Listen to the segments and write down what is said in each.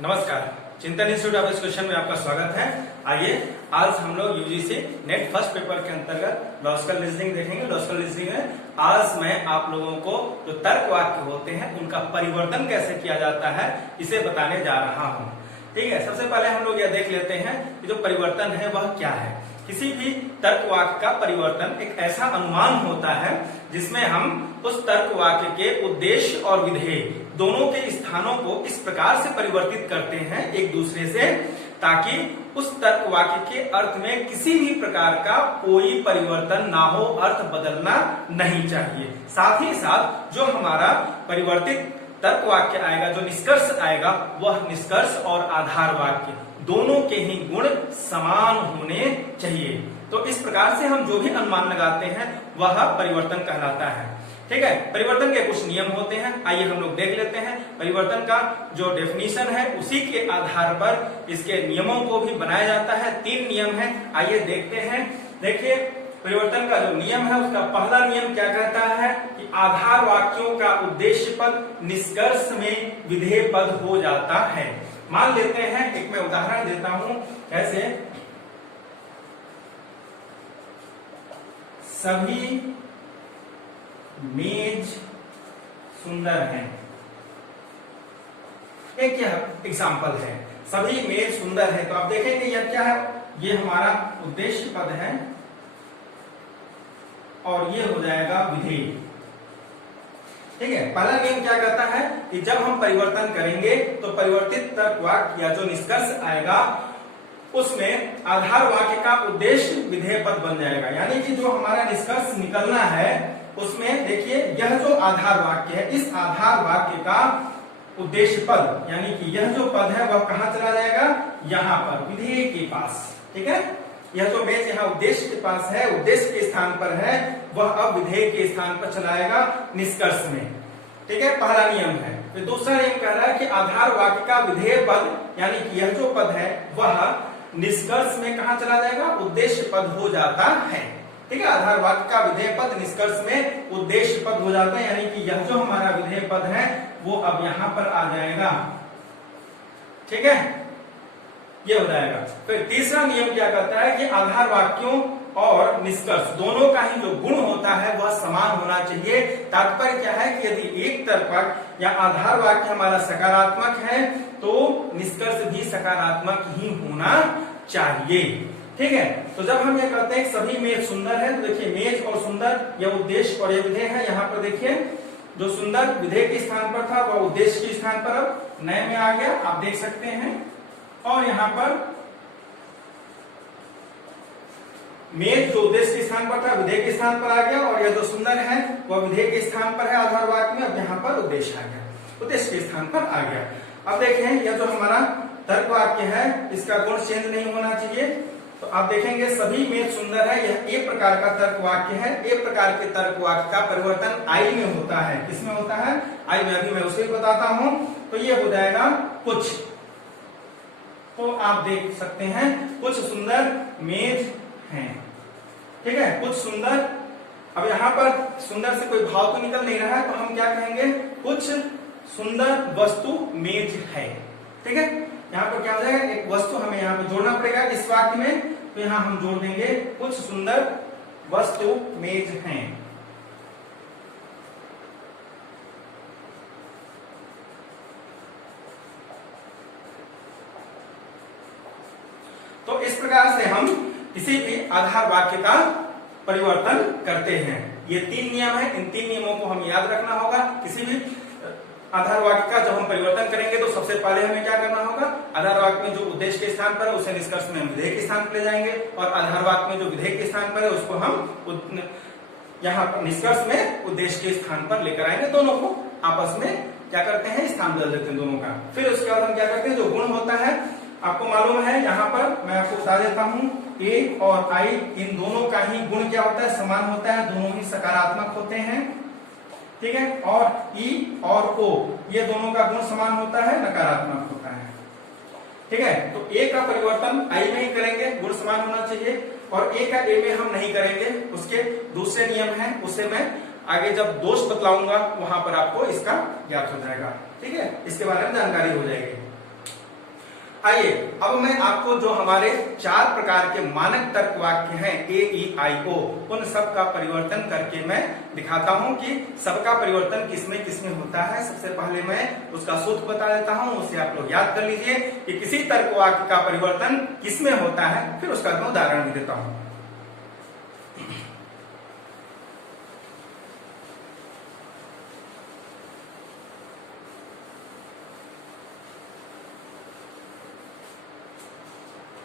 नमस्कार, चिंतन institute of education में आपका स्वागत है। आइए आज हम लोग यूजीसी नेट फर्स्ट पेपर के अंतर्गत लॉजिकल रीजनिंग देखेंगे। लॉजिकल रीजनिंग में आज मैं आप लोगों को जो तर्क वाक्य होते हैं उनका परिवर्तन कैसे किया जाता है इसे बताने जा रहा हूँ। ठीक है, सबसे पहले हम लोग यह देख लेते हैं कि जो परिवर्तन है वह क्या है। किसी भी तर्क वाक्य का परिवर्तन एक ऐसा अनुमान होता है जिसमें हम उस तर्क वाक्य के उद्देश्य और विधेय दोनों के स्थानों को इस प्रकार से परिवर्तित करते हैं एक दूसरे से, ताकि उस तर्क वाक्य के अर्थ में किसी भी प्रकार का कोई परिवर्तन ना हो, अर्थ बदलना नहीं चाहिए। साथ ही साथ जो हमारा परिवर्तित तर्क वाक्य आएगा, जो निष्कर्ष आएगा, वह निष्कर्ष और आधार वाक्य दोनों के ही गुण समान होने चाहिए। तो इस प्रकार से हम जो भी अनुमान लगाते हैं वह परिवर्तन कहलाता है। ठीक है, परिवर्तन के कुछ नियम होते हैं, आइए हम लोग देख लेते हैं। परिवर्तन का जो डेफिनेशन है उसी के आधार पर इसके नियमों को भी बनाया जाता है। 3 नियम है, आइए देखते हैं। देखिए, परिवर्तन का जो नियम है उसका पहला नियम क्या कहता है कि आधार वाक्यों का उद्देश्य पद निष्कर्ष में विधेय पद हो जाता है। मान लेते हैं, एक मैं उदाहरण देता हूं, कैसे सभी मेज सुंदर हैं। एक यह एग्जाम्पल है, सभी मेज सुंदर है। तो आप देखेंगे यह क्या है, ये हमारा उद्देश्य पद है और ये हो जाएगा विधेय। ठीक है, पहला नियम क्या कहता है कि जब हम परिवर्तन करेंगे तो परिवर्तित तर्क वाक्य या जो निष्कर्ष आएगा उसमें आधार वाक्य का उद्देश्य विधेय पद बन जाएगा। यानी कि जो हमारा निष्कर्ष निकलना है उसमें देखिए, यह जो आधार वाक्य है, इस आधार वाक्य का उद्देश्य पद यानी कि यह जो पद है वह कहां चला जाएगा, यहां पर विधेय के पास। ठीक है, यह जो मेज यहाँ उद्देश्य के पास है, उद्देश्य के स्थान पर है, वह अब विधेय के स्थान पर चलाएगा निष्कर्ष में। ठीक है, पहला नियम है। फिर दूसरा नियम कह रहा है कि आधार वाक्य का विधेय पद यानी कि यह जो पद है वह निष्कर्ष में कहां चला जाएगा, उद्देश्य पद हो जाता है। ठीक है, आधार वाक्य का विधेय पद निष्कर्ष में उद्देश्य पद हो जाता है, यानी कि यह जो हमारा विधेय पद है वो अब यहां पर आ जाएगा। ठीक है, ये हो जाएगा। फिर तीसरा नियम क्या कहता है कि आधार वाक्यों और निष्कर्ष दोनों का ही जो गुण होता है वह समान होना चाहिए। तात्पर्य क्या है कि यदि एक तर्क वाक्य या आधार वाक्य हमारा सकारात्मक है तो निष्कर्ष भी सकारात्मक ही होना चाहिए। ठीक है, तो जब हम ये कहते हैं सभी मेज सुंदर है, तो देखिए मेज और सुंदर यह उद्देश्य और यह विधेय है। यहाँ पर देखिए जो सुंदर विधेय के स्थान पर था वह उद्देश्य के स्थान पर अब नए में आ गया, आप देख सकते हैं। और यहाँ पर मेज जो उद्देश्य के स्थान पर था विधेय के स्थान पर आ गया, और यह जो सुंदर है वह विधेय के स्थान पर है आधार वाक्य में, अब यहाँ पर उद्देश्य आ गया, उद्देश्य के स्थान पर आ गया। अब देखें, यह जो हमारा तर्क वाक्य है इसका गुण चेंज नहीं होना चाहिए। तो आप देखेंगे सभी मेज सुंदर है, यह एक प्रकार का तर्क वाक्य है। एक प्रकार के तर्क वाक्य का परिवर्तन आई में होता है। किसमें होता है, आई में। अभी मैं उसे बताता हूं। तो ये हो जाएगा कुछ, तो आप देख सकते हैं कुछ सुंदर मेज हैं। ठीक है, कुछ सुंदर। अब यहाँ पर सुंदर से कोई भाव तो निकल नहीं रहा है, तो हम क्या कहेंगे, कुछ सुंदर वस्तु मेज है। ठीक है, यहाँ पर क्या हो जाएगा, एक वस्तु हमें यहाँ पर जोड़ना पड़ेगा इस वाक्य में, तो यहाँ हम जोड़ देंगे कुछ सुंदर वस्तु मेज हैं। तो इस प्रकार से हम किसी भी आधार वाक्य का परिवर्तन करते हैं। ये 3 नियम है, इन 3 नियमों को हमें याद रखना होगा। किसी भी आधार वाक्य का जब हम परिवर्तन करेंगे तो सबसे पहले हमें क्या करना होगा, आधार वाक्य में जो उद्देश्य के स्थान पर है उसे निष्कर्ष में हम विधेय के स्थान पर ले जाएंगे, और आधार वाक्य में जो विधेय के स्थान पर है उसको हम यहाँ पर निष्कर्ष में उद्देश्य के स्थान पर लेकर आएंगे। दोनों को आपस में क्या करते हैं, स्थान बदल देते हैं दोनों का। फिर उसके बाद हम क्या करते हैं, जो गुण होता है आपको मालूम है, यहाँ पर मैं आपको बता देता हूँ, ए और आई इन दोनों का ही गुण क्या होता है, समान होता है, दोनों ही सकारात्मक होते हैं। ठीक है, और ई और ओ ये दोनों का गुण समान होता है, नकारात्मक होता है। ठीक है, तो ए का परिवर्तन आई में ही करेंगे, गुण समान होना चाहिए, और ए का ए में हम नहीं करेंगे। उसके दूसरे नियम है, उसे मैं आगे जब दोष बतलाऊंगा वहां पर आपको इसका ज्ञात हो जाएगा। ठीक है, इसके बारे में जानकारी हो जाएगी। आइए अब मैं आपको जो हमारे 4 प्रकार के मानक तर्क वाक्य हैं AEIO, उन सब का परिवर्तन करके मैं दिखाता हूं कि सबका परिवर्तन किसमें किसमें होता है। सबसे पहले मैं उसका सूत्र बता देता हूं, उसे आप लोग याद कर लीजिए कि किसी तर्क वाक्य का परिवर्तन किसमें होता है, फिर उसका मैं उदाहरण भी देता हूं।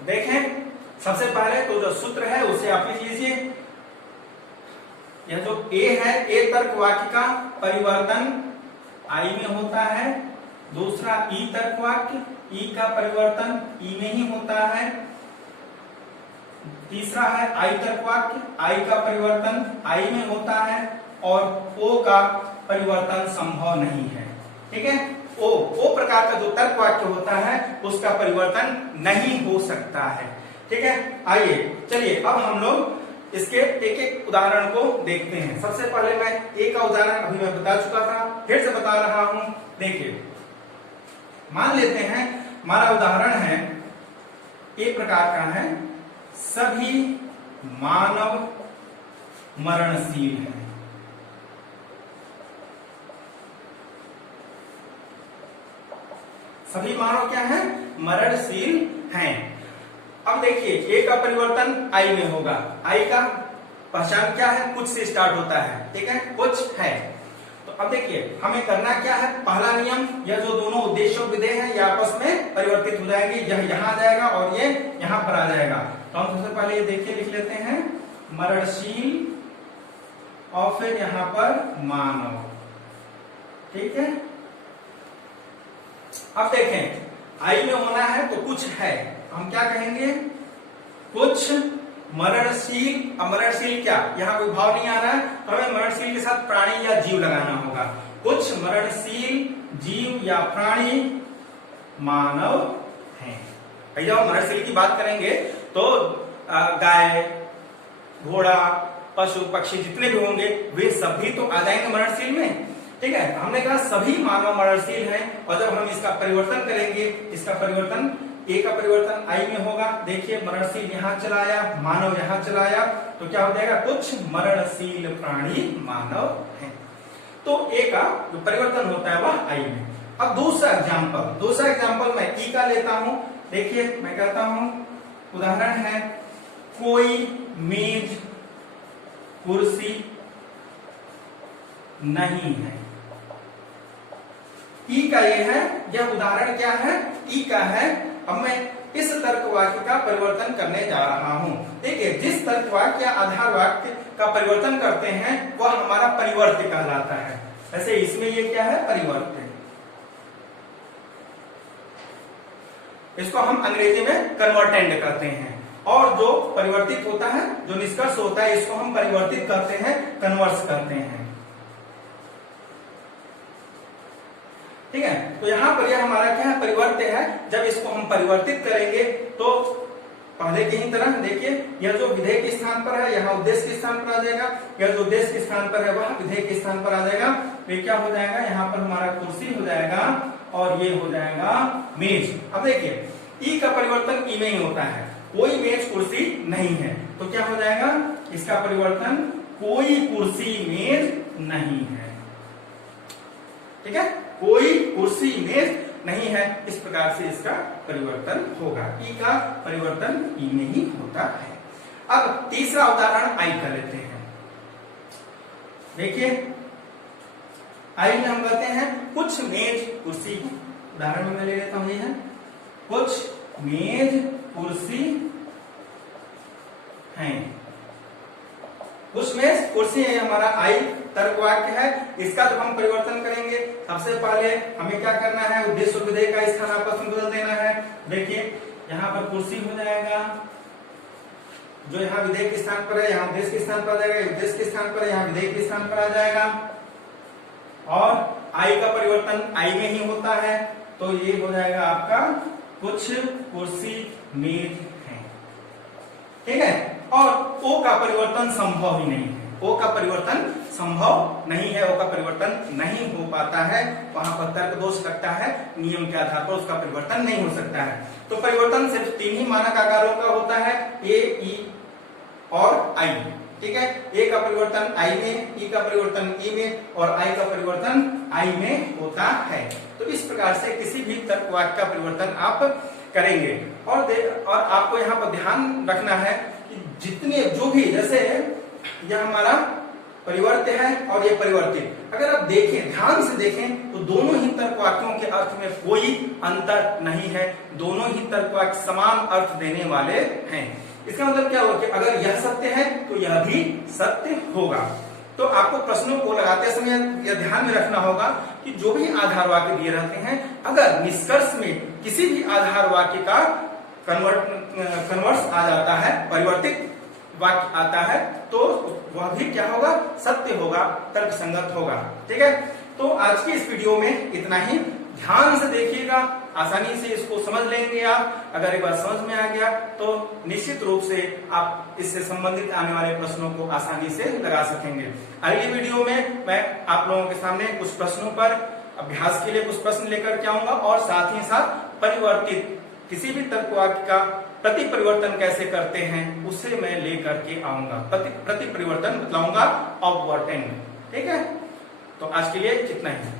देखें, सबसे पहले तो जो सूत्र है उसे आप लिख लीजिए। यह जो ए है, ए तर्क वाक्य का परिवर्तन आई में होता है। दूसरा ई तर्क वाक्य, ई का परिवर्तन ई में ही होता है। तीसरा है आई तर्क वाक्य, आई का परिवर्तन आई में होता है। और ओ का परिवर्तन संभव नहीं है। ठीक है, ओ प्रकार का जो तर्क वाक्य होता है उसका परिवर्तन नहीं हो सकता है। ठीक है, आइए चलिए अब हम लोग इसके एक एक उदाहरण को देखते हैं। सबसे पहले मैं ए का उदाहरण अभी मैं बता चुका था, फिर से बता रहा हूं। देखिए, मान लेते हैं हमारा उदाहरण है ए प्रकार का है, सभी मानव मरणशील है। सभी मानव क्या है, मरणशील हैं। अब देखिए, ए का परिवर्तन आई में होगा। आई का पहचान क्या है, कुछ से स्टार्ट होता है। ठीक है, कुछ है। तो अब देखिए हमें करना क्या है, पहला नियम, यह जो दोनों उद्देश्य विधेय है ये आपस में परिवर्तित हो जाएंगे। यह यहां आ जाएगा और ये यहां पर आ जाएगा। तो हम सबसे पहले ये देखिए लिख लेते हैं मरणशील और फिर यहां पर मानव। ठीक है, अब देखें आई में होना है तो कुछ है, हम क्या कहेंगे, कुछ मरणशील। अमरणशील क्या, यहाँ कोई भाव नहीं आ रहा है तो हमें मरणशील के साथ प्राणी या जीव लगाना होगा। कुछ मरणशील जीव या प्राणी मानव हैं। जब हम मरणशील की बात करेंगे तो गाय, घोड़ा, पशु पक्षी जितने भी होंगे वे सभी तो आ जाएंगे मरणशील में। ठीक है, हमने कहा सभी मानव मरणशील हैं। और जब हम इसका परिवर्तन करेंगे, इसका परिवर्तन ए का परिवर्तन आई में होगा। देखिए मरणशील यहां चला आया, मानव यहां चला आया, तो क्या हो जाएगा, कुछ मरणशील प्राणी मानव हैं। तो ए का जो परिवर्तन होता है वह आई में। अब दूसरा एग्जाम्पल मैं ई का लेता हूं। देखिए मैं कहता हूं उदाहरण है, कोई मेज कुर्सी नहीं है। ई का ये है, यह उदाहरण क्या है, ई का है। अब मैं इस तर्क वाक्य का परिवर्तन करने जा रहा हूं। देखिए, जिस तर्क वाक्य या आधार वाक्य का परिवर्तन करते हैं वह हमारा परिवर्त्य कहलाता है। वैसे इसमें ये क्या है, परिवर्त्य। इसको हम अंग्रेजी में कन्वर्टेंड कहते हैं। और जो परिवर्तित होता है, जो निष्कर्ष होता है, इसको हम परिवर्तित करते हैं, कन्वर्स करते हैं। ठीक है, तो यहां पर यह हमारा क्या है, परिवर्त्य है। जब इसको हम परिवर्तित करेंगे तो पहले की ही तरह देखिए, यह जो विधेय के स्थान पर है यहाँ उद्देश्य के स्थान पर आ जाएगा, यह जो उद्देश्य के स्थान पर है वह विधेय के स्थान पर आ जाएगा। तो क्या हो जाएगा, यहाँ पर हमारा कुर्सी हो जाएगा और ये हो जाएगा मेज। अब देखिए ई का परिवर्तन ई में ही होता है, कोई मेज कुर्सी नहीं है, तो क्या हो जाएगा, इसका परिवर्तन कोई कुर्सी मेज नहीं है। ठीक है, कोई कुर्सी मेज नहीं है, इस प्रकार से इसका परिवर्तन होगा। ई का परिवर्तन ई में ही होता है। अब तीसरा उदाहरण आई का लेते हैं। देखिए आई में हम कहते हैं कुछ मेज कुर्सी, उदाहरण में मैं ले लेता हूं, ये है कुछ मेज कुर्सी हैं। कुछ मेज कुर्सी है हमारा आई तर्क वाक्य है। इसका जब हम परिवर्तन करेंगे, सबसे पहले हमें क्या करना है, उद्देश्य और विधेय का स्थान आपस में बदल देना है। देखिए यहाँ पर कुर्सी हो जाएगा, जो यहाँ विधेय के स्थान पर है यहाँ उद्देश्य के स्थान पर आ जाएगा, उद्देश्य के स्थान पर है यहाँ विधेय के स्थान पर आ जाएगा। और आई का परिवर्तन आई में ही होता है, तो ये हो जाएगा आपका कुछ कुर्सी मेज है। ठीक है, और ओ का परिवर्तन संभव ही नहीं है, ओ का परिवर्तन संभव नहीं है, उसका परिवर्तन नहीं हो पाता है, वहां पर तर्क दोष लगता है, नियम के आधार पर उसका परिवर्तन नहीं हो सकता है। तो परिवर्तन सिर्फ 3 ही मानक आकारों का होता है, ए, ई और आई। ठीक है, ए का परिवर्तन आई में, ई का परिवर्तन ई में और आई का परिवर्तन आई में होता है। तो इस प्रकार से किसी भी तर्क वाक्य का परिवर्तन आप करेंगे। और आपको यहाँ पर ध्यान रखना है कि जितने जो भी, जैसे यह हमारा परिवर्त्य है और ये परिवर्तित, अगर आप देखें, ध्यान से देखें तो दोनों ही तर्क वाक्यों के अर्थ में कोई अंतर नहीं है, दोनों ही तर्क वाक्य समान अर्थ देने वाले हैं। इसका मतलब क्या होगा कि अगर यह सत्य है तो यह भी सत्य होगा। तो आपको प्रश्नों को लगाते समय यह ध्यान में रखना होगा कि जो भी आधार वाक्य दिए रहते हैं, अगर निष्कर्ष में किसी भी आधार वाक्य का कन्वर्स आ जाता है, परिवर्तित वाक्य आता है, तो वह भी क्या होगा, सत्य होगा, तर्कसंगत होगा। ठीक है, तो आज की इस वीडियो में इतना ही। ध्यान से देखिएगा, आसानी से इसको समझ लेंगे आप। अगर एक बार समझ में आ गया तो निश्चित रूप से आप इससे संबंधित आने वाले प्रश्नों को आसानी से लगा सकेंगे। अगली वीडियो में मैं आप लोगों के सामने कुछ प्रश्नों पर अभ्यास के लिए कुछ प्रश्न लेकर के आऊंगा और साथ ही साथ परिवर्तित किसी भी तर्क वाक्य का प्रति परिवर्तन कैसे करते हैं उसे मैं लेकर के आऊंगा, प्रति परिवर्तन बताऊंगा ऑफ वर्टेन। ठीक है, तो आज के लिए इतना ही।